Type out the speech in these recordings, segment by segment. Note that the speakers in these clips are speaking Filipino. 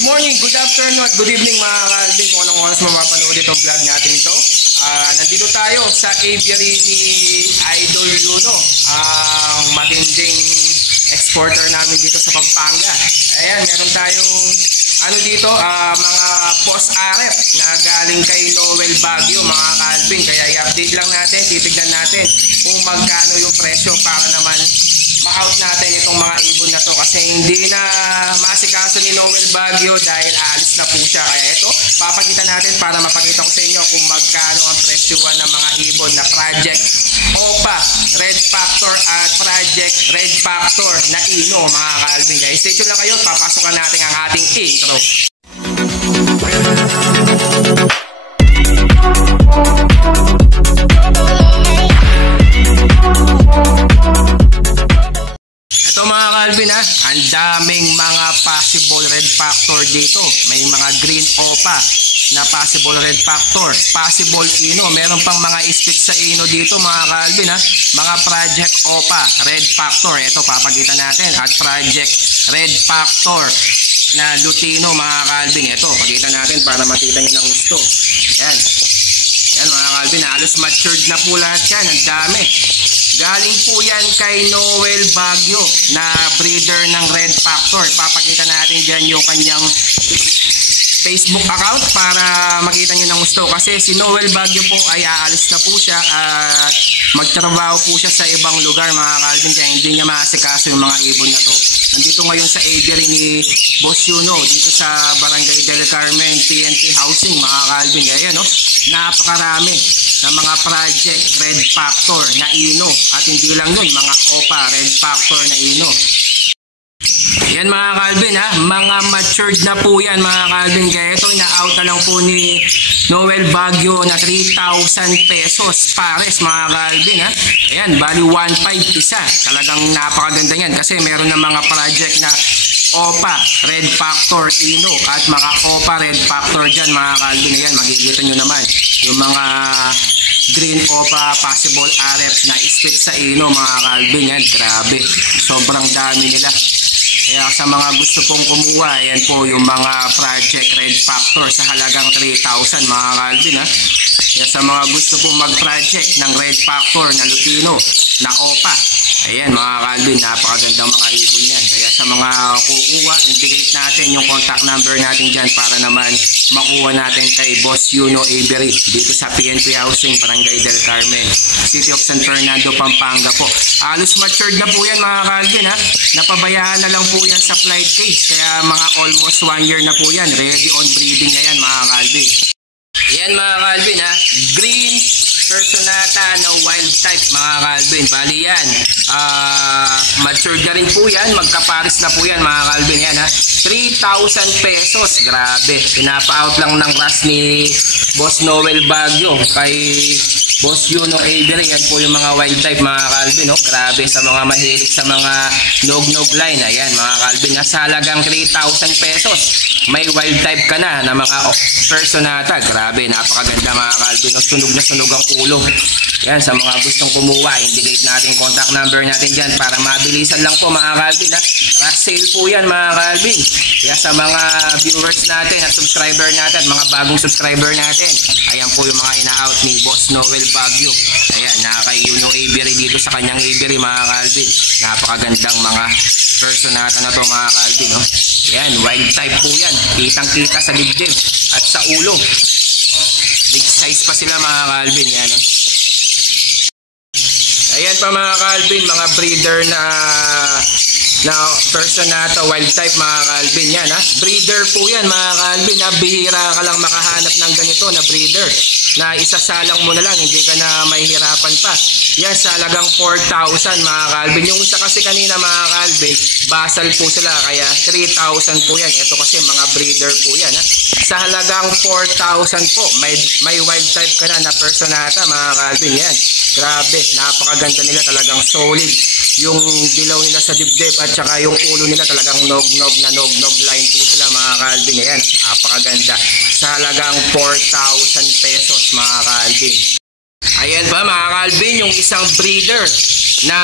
Good morning, good afternoon, at good evening mga Calvin. Kung anong oras mapapanood itong vlog natin ito. Nandito tayo sa aviary ni Idol Yuno, ang matinding exporter namin dito sa Pampanga. Ayan, meron tayong dito, mga post RF na galing kay Noel Baguio mga Calvin. Kaya i-update lang natin, titignan natin kung magkano yung presyo para naman ma-out natin itong mga ibon na to, kasi hindi na masikaso ni Noel Baguio dahil alis na po siya. Kaya ito, papakita natin para mapakita ko sa inyo kung magkano ang presyuhan ng mga ibon na Project OPA Red Factor at Project Red Factor na Ino mga Calvin. Kaya stay tuned lang kayo, papasokan natin ang ating intro. Ito mga Calvin, ang daming mga possible red factor dito. May mga green OPA na possible red factor, possible Ino. Meron pang mga split sa Ino dito mga Calvin, mga Project OPA red factor. Ito papakita natin, at Project red factor na Lutino mga Calvin. Ito pakita natin para makita nyo ng gusto. Yan. Yan mga Calvin, halos matured na po lahat yan. Ang dami. Galing po yan kay Noel Baguio na breeder ng Red Factor. Papakita natin dyan yung kanyang Facebook account para makita nyo ng gusto. Kasi si Noel Baguio po ay aalis na po siya at magtrabaho po siya sa ibang lugar mga Calvin. Kaya hindi niya maasikaso yung mga ibon na to. Nandito ngayon sa aviary ni Boss Yuno dito sa Barangay del Carmen TNT Housing mga Calvin. Kaya no, napakarami ng mga Project Red Factor na Ino, at hindi lang yun, mga OPA Red Factor na Ino. Yan mga Calvin, mga matured na po yan mga Calvin. Kaya ito, na-out na lang po ni Noel Baguio na 3,000 pesos pares mga Calvin. Ayan, bali 1.5 isa. Talagang napakaganda yan kasi meron na mga project na OPA Red Factor Ino at mga OPA Red Factor dyan mga Calvin. Ayan, makikita nyo naman yung mga green OPA possible RF na split sa Ino mga Calvin. Yan, grabe, sobrang dami nila. Kaya sa mga gusto pong kumuha, ayan po yung mga Project Red Factor sa halagang 3,000 mga Calvin. Kaya sa mga gusto pong mag-project ng Red Factor na Lutino na OPA, ayan mga Calvin, napakagandang mga ibon yan. Kaya sa mga kukuha, indicate natin yung contact number natin dyan para naman makuha natin kay Boss Yuno Aviary dito sa PNP Housing, Barangay del Carmen, City of San Fernando, Pampanga po. Halos matured na po yan mga Calvin. Napabayaan na lang po yan sa flight cage. Kaya mga almost 1 year na po yan. Ready on breeding na yan mga Calvin. Yan mga Calvin, green Personata na wild type mga Calvin. Bali yan, matured na rin po yan. Magkaparis na po yan mga Calvin. Yan 3,000 pesos. Grabe, pinapa-out lang ng ras ni Boss Noel Baguio kay Boss Yuno Aviary. Yan po yung mga wild type mga Calvin. Grabe, sa mga mahilig sa mga nog-nog line. Ayan mga Calvin, sa halagang 3,000 pesos may wild type ka na mga Personata. Grabe, napakaganda mga Calvin. Sunog na sunog ang ulo. Yan, sa mga gustong kumuha, indicate natin contact number natin dyan para mabilisan lang po mga Calvin. Rush sale po yan mga Calvin. Kaya sa mga viewers natin at subscriber natin, mga bagong subscriber natin, ayan po yung mga ina-out ni Boss Noel Baguio. Ayan, kay Yuno Aviary dito sa kanyang aviary mga Calvin. Napakagandang mga Personata na to mga Calvin. Yan, wild type po yan. Kitang-kita sa dibdib at sa ulo. Big size pa sila mga Calvin. Yan. Ayan pa mga Calvin, mga breeder na Personata wild type mga Calvin. Yan breeder po yan mga Calvin. Bihira ka lang makahanap ng ganito na breeder na isasalang mo na lang, hindi ka na mahihirapan pa. Yan, sa halagang 4,000 mga Calvin. Yung isa kasi kanina mga Calvin, basal po sila, kaya 3,000 po yan. Ito kasi mga breeder po yan. Sa halagang 4,000 po, may wild type ka na Personata mga Calvin. Yan, grabe, napakaganda nila, talagang solid yung dilaw nila sa dibdib at saka yung ulo nila talagang nog-nog na nog-nog line po sila mga Calvin. Ayan, napakaganda. Sa halagang 4,000 pesos mga Calvin. Ayan ba mga Calvin, yung isang breeder na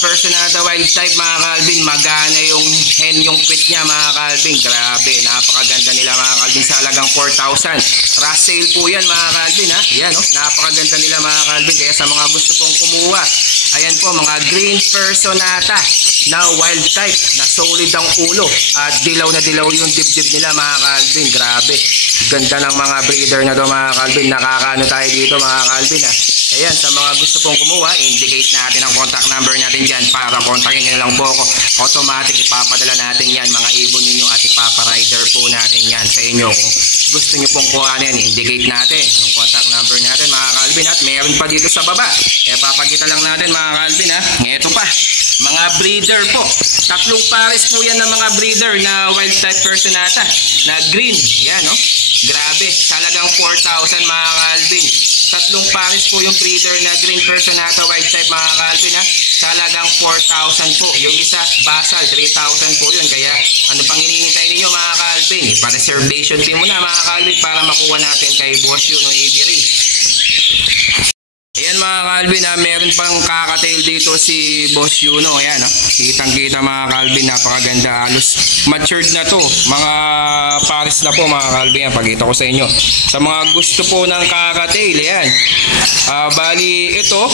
Personata wild type mga Calvin. Magana yung hen yung pit niya mga Calvin. Grabe, napakaganda nila mga Calvin sa halagang 4,000. Rush sale po yan mga Calvin ha. Yan oh, napakaganda nila mga Calvin. Kaya sa mga gusto pong kumuha, ayan po mga green Personata na wild type na solid ang ulo at dilaw na dilaw yung dibdib nila mga Calvin. Grabe, ganda ng mga breeder na to mga Calvin. Nakakaano tayo dito mga Calvin ha. Ayan, sa mga gusto pong kumuha, indicate natin ang contact number natin dyan para kontakin nyo lang po ako. Automatic ipapadala natin yan mga ibon ninyo at ipaparider po natin yan sa inyo. Kung gusto nyo pong kuhanin, indicate natin yung contact number natin mga Calvin. At meron pa dito sa baba, kaya papakita lang natin mga Calvin ha. Ito pa, mga breeder po. Tatlong pares po yan ng mga breeder na wild type Personata na green. Yan no, grabe, talagang 4,000 mga Calvin. Tatlong pares po yung breeder na green Personata wild type mga Calvin ha. Talagang 4,000 po. Yung isa basal 3,000 po yun. Kaya ano pang hinihintay ninyo mga Calvin? Pa-reservation fee mo na mga Calvin para makuha natin kay Boss Yuno Aviary. Ayan mga Calvin ha, meron pang kakatail dito si Boss Yuno. Ayan ha, kitang kita mga Calvin, napakaganda. Halos matured na to, mga pares na po mga Calvin. Pakita ko sa inyo sa mga gusto po ng kakatail. Ayan, bali ito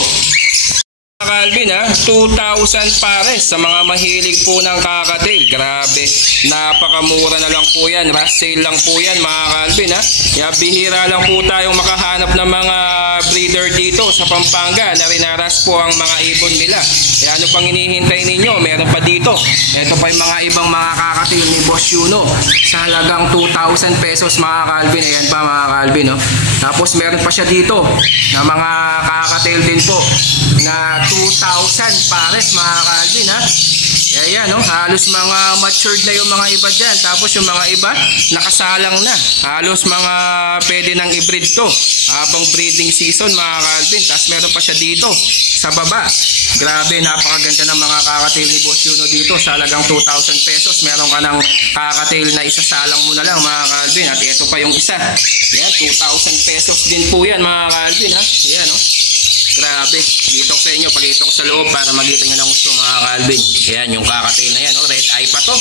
Calvin ha, 2,000 pares sa mga mahilig po ng kakatail. Grabe, napakamura na lang po yan. Rush sale lang po yan mga Calvin ha. Kaya bihira lang po tayong makahanap ng mga breeder dito sa Pampanga na rinaras po ang mga ibon nila. Kaya ano pang hinihintay ninyo? Meron pa dito. Ito pa yung mga ibang mga kakatail ni Boss Yuno sa halagang 2,000 pesos mga Calvin. Ayan pa mga Calvin no? Tapos meron pa siya dito na mga kakatail din po na 2,000 pares mga Calvin ha. Ayan no, halos mga matured na yung mga iba dyan. Tapos yung mga iba nakasalang na. Halos mga pwede nang i-breed to habang breeding season mga Calvin. Tapos meron pa siya dito sa baba. Grabe, napakaganda ng mga kakatail ni Boss Yuno dito sa halagang 2,000 pesos. Meron ka ng kakatail na isasalang mo na lang mga Calvin. At ito pa yung isa. Ayan, 2,000 pesos din po yan mga Calvin ha. Ayan no, grabe, dito ko sa inyo, pakita ko sa loob para makita nyo ng gusto mga Calvin. Ayan, yung kakatail na yan, oh, red eye pa to.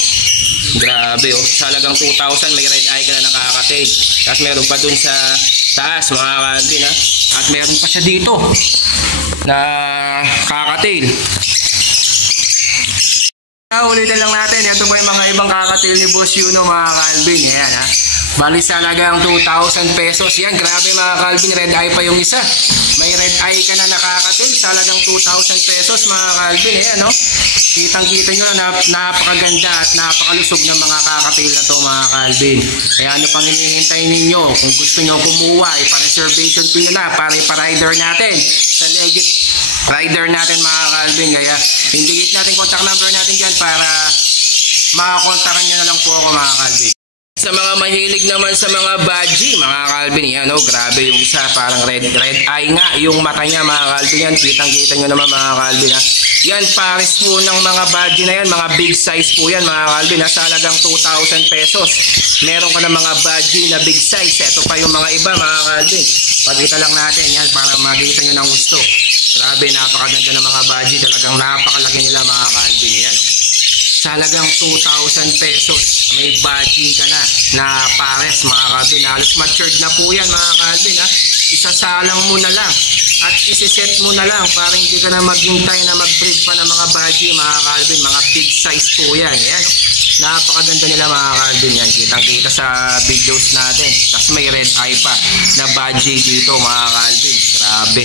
Grabe, oh, sa halagang 2,000 may red eye ka na nakakatail. Tapos meron pa dun sa taas mga Calvin ha. At meron pa siya dito na kakatail. Ulitin lang natin, ito po yung mga ibang kakatail ni Boss Yuno mga Calvin. Ayan ha, bali sa halagang 2,000 pesos. Yan, grabe mga Calvin, red eye pa yung isa. May red eye ka na nakakatail sa halagang 2,000 pesos mga Calvin. Ayan no, kitang kita nyo na napakaganda at napakalusog ng mga kakatail na to mga Calvin. Kaya ano pang hinihintay ninyo? Kung gusto nyo kumuha, ipa-reservation fee nyo na para ipa-rider natin sa legit rider natin mga Calvin. Kaya indicate natin contact number natin dyan para makakontakan nyo na lang po ako mga Calvin. Sa mga mahilig naman sa mga badgie mga Calvin, yan oh, grabe yung isa, parang red eye nga yung mata niya mga Calvin. Yan, kitang kita nyo naman mga Calvin ha. Yan, pares po ng mga badgie na yan, mga big size po yan mga Calvin ha, sa halagang 2,000 pesos. Meron ka ng mga badgie na big size. Ito pa yung mga iba mga Calvin, pagkita lang natin yan para makita nyo ng gusto. Grabe, napakaganda ng mga badgie, talagang napakalaki nila mga Calvin. Yan, sa halagang 2,000 pesos may badgie ka na pares mga Calvin. Halos matured na po yan mga Calvin ha. Isasalang mo na lang at isiset mo na lang para hindi ka na maghintay na mag-breed pa ng mga badgie mga Calvin. Mga big size po yan. Ayan, no? Napakaganda nila mga Calvin. Yan, kitang kita sa videos natin. Tapos may red eye pa na badgie dito mga Calvin. Grabe,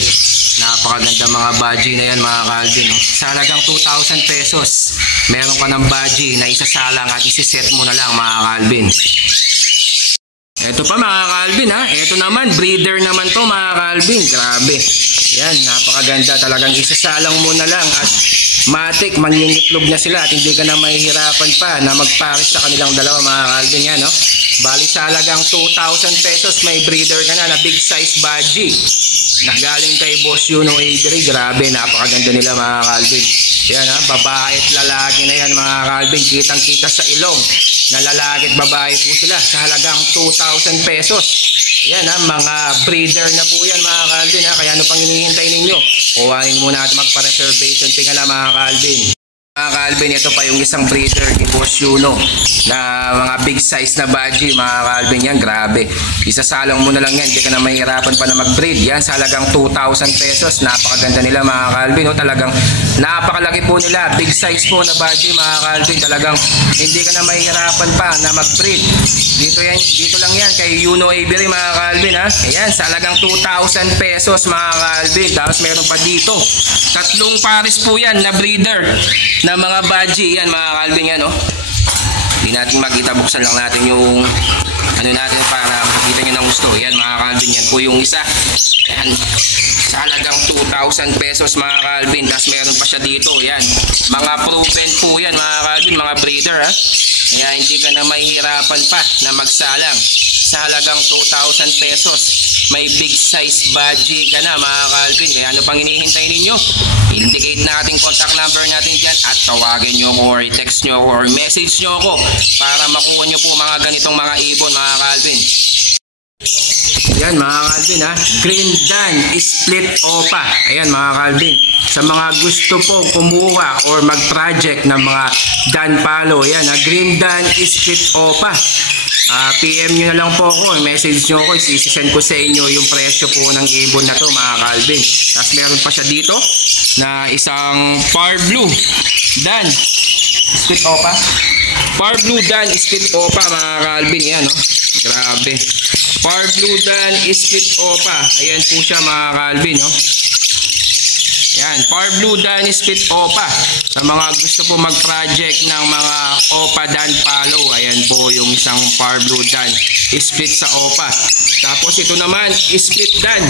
napakaganda mga badgie na yan mga Calvin no? Sa halagang 2,000 pesos meron ka ng badgie na isasalang at isiset mo na lang mga Calvin. Ito pa mga Calvin ha, ito naman breeder naman to mga Calvin. Grabe, yan, napakaganda, talagang isasalang mo na lang at matik, mangingitlog na sila at hindi ka na mahihirapan pa na magpares sa kanilang dalawa mga Calvin. Yan no, bali sa halagang 2,000 pesos may breeder ka na big size badgie na galing kay Boss Yuno Aviary. Grabe, napakaganda nila mga Calvin. Yan ha, babae at lalaki na yan mga Calvin. Kitang kita sa ilong na lalaki at babae po sila sa halagang 2,000 pesos. Yan ha, mga breeder na po yan mga Calvin ha. Kaya ano pang hinihintay ninyo? Kuhanin muna natin magpa-reservation fee ka na mga Calvin. Mga Calvin, ito pa yung isang breeder ni Boss Yuno na mga big size na budgie mga Calvin yan, grabe. Isasalang mo na lang yan, hindi ka na mahirapan pa na mag-breed. Yan sa halagang 2,000 pesos. Napakaganda nila mga Calvin, oh, talagang napakalaki po nila. Big size po na budgie mga Calvin, talagang hindi ka na mahirapan pa na mag-breed. Dito lang yan kay Yuno Aviary mga Calvin ha. Ayan, sa halagang 2,000 pesos mga Calvin. Tapos meron pa dito, tatlong pares po yan na breeder na mga budgie yan mga Calvin yan oh. Hindi natin makita, buksan lang natin yung ano natin para makita nyo ng gusto. Yan mga Calvin, yan po yung isa. Yan, sa halagang 2,000 pesos mga Calvin. Tapos meron pa siya dito, yan, mga proven po yan mga Calvin, mga breeder ha. Kaya hindi ka na mahihirapan pa na magsalang. Sa halagang 2,000 pesos may big size budgie ka na mga Calvin. Kaya ano pang hinihintay ninyo? Indicate natin contact number natin dyan at tawagin nyo ako or text nyo ako or message nyo ako para makuha nyo po mga ganitong mga ibon mga Calvin. Yan mga Calvin ha, Green Dan Split Opa. Ayan mga Calvin, sa mga gusto po kumuha or mag-project ng mga Dan Palo, yan ha, Green Dan Split Opa. PM nyo na lang po ako, message nyo ako, isi-send ko sa inyo yung presyo po ng ibon na to mga Calvin. Tapos meron pa siya dito na isang Far Blue Dan Split Opa. Far Blue Dan Split Opa mga Calvin, yan no, grabe. Far Blue Dan Split Opa, ayan po siya mga Calvin no. Yan, Far Blue Dan Split Opa. Sa mga gusto po mag-project ng mga Opa Dan Palo, ayan po yung isang Far Blue Dan Split sa Opa. Tapos ito naman, Split Dan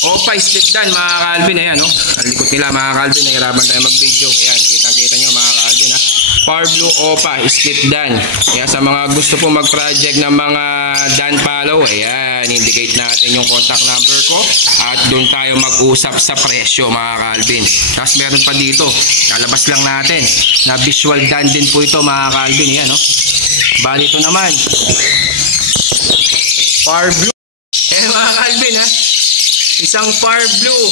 Opa Split Dan mga Calvin, ayan no. Ang likot nila mga Calvin, nahirapan tayo mag-video. Ayan, kitang-kita nyo mga Calvin ha. Far Blue Opa Split Dan. Kaya sa mga gusto po mag-project ng mga Dan Palo, ayan, indicate natin yung contact number ko at doon tayo mag-usap sa presyo mga Calvin. Tapos meron pa dito, lalabas lang natin na visual Dan din po ito mga Calvin, ayan no. Bali ito naman Far Blue, mga Calvin ha, isang Far Blue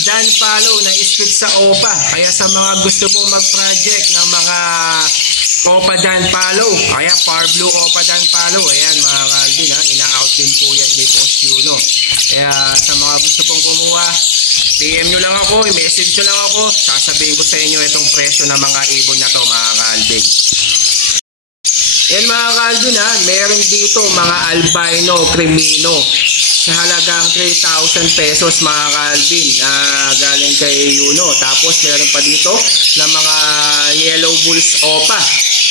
Dan Palo na split sa Opa. Kaya sa mga gusto pong mag-project ng mga Opa Dan Palo, kaya Far Blue Opa Dan Palo, ayan mga Calvin ha, ina-out din po yan ni Boss Yuno. Kaya sa mga gusto pong kumuha, PM nyo lang ako, i-message nyo lang ako, sasabihin ko sa inyo itong presyo ng mga ibon na to mga Calvin. Yan mga Calvin ha, meron dito mga albino crimino sa halagang 3,000 pesos mga Calvin, galing kay Yuno. Tapos meron pa dito na mga yellow bulls Opa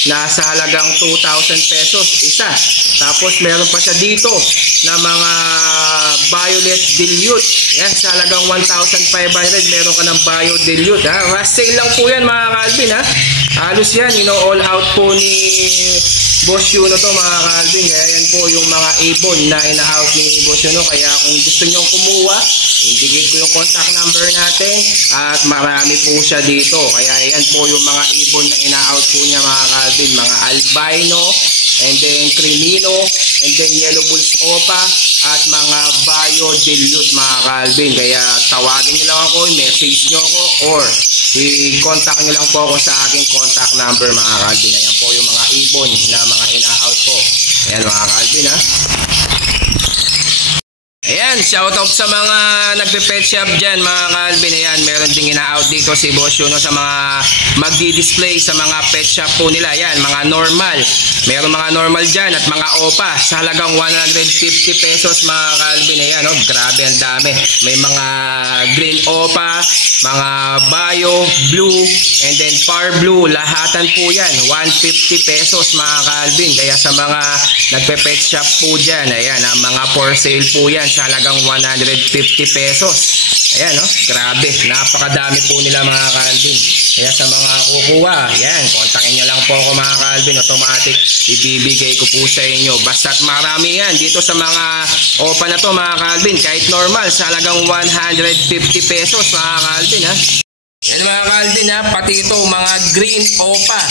na sa halagang 2,000 pesos isa. Tapos meron pa siya dito na mga violet dilute, yan sa halagang 1,500. meron ka ng bio dilute ha. Rush sale lang po yan mga Calvin ha. Halos yan, all out po ni Boss Yuno to mga Calvin. Kaya yan po yung mga ibon na ina-out ni Boss Yuno. Kaya kung gusto nyo kumuha, indicate ko yung contact number natin at marami po siya dito. Kaya yan po yung mga ibon na ina-out po niya mga Calvin, mga albino, and then crimino, and then yellow bulls Opa, at mga bio dilute mga Calvin. Kaya tawagin nyo lang ako, message nyo ako, or i-contact nyo lang po ako sa aking contact number mga Calvin. Ayan po yung mga ibon na mga ina-out po. Ayan mga Calvin ha. Ayan, shoutout sa mga nagpe-pet shop dyan mga Calvin. Ayan, meron ding ina-out dito si Boss Yuno sa mga magdi-display sa mga pet shop po nila. Ayan, mga normal. Meron mga normal dyan at mga Opa sa halagang 150 pesos mga Calvin. Ayan, oh, grabe ang dami. May mga green Opa, mga bio, blue, and then far blue. Lahatan po yan, 150 pesos mga Calvin. Kaya sa mga nagpe-pet shop po dyan, ayan, mga for sale po yan sa halagang 150 pesos. Ayan, no? Grabe, napakadami po nila mga Calvin. Kaya sa mga kukuha, ayan, kontakin nyo lang po ako mga Calvin. Automatic, ibibigay ko po sa inyo. Basta't marami yan dito sa mga Opa na to mga Calvin. Kahit normal, sa halagang 150 pesos mga Calvin ha. Yan mga Calvin ha, pati ito mga green Opa,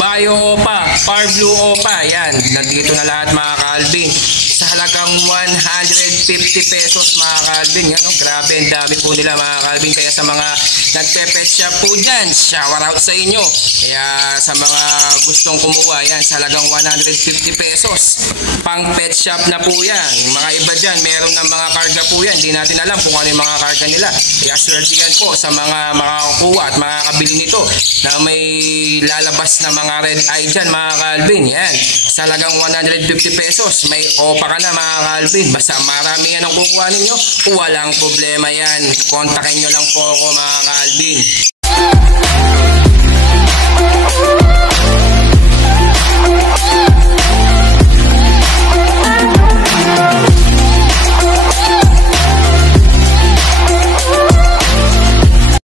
bio Opa, far blue Opa, yan, nandito na lahat mga Calvin. sa halagang 150 pesos mga Calvin. Yan, no? Grabe, ang dami po nila mga Calvin. Kaya sa mga nagpe-pet shop po dyan, shower out sa inyo. Kaya sa mga gustong kumuha, yan, sa halagang 150 pesos. Pang pet shop na po yan. Yung mga iba dyan, meron ng mga karga po yan. Hindi natin alam kung ano yung mga karga nila. Kaya swerte yan po sa mga makakukuha at makakabili nito na may lalabas na mga red eye dyan mga Calvin. Yan, sa halagang 150 pesos. May opa ka na mga Calvin. Basta marami yan ang kukuha ninyo, walang problema yan. Kontakin nyo lang po ako mga Calvin.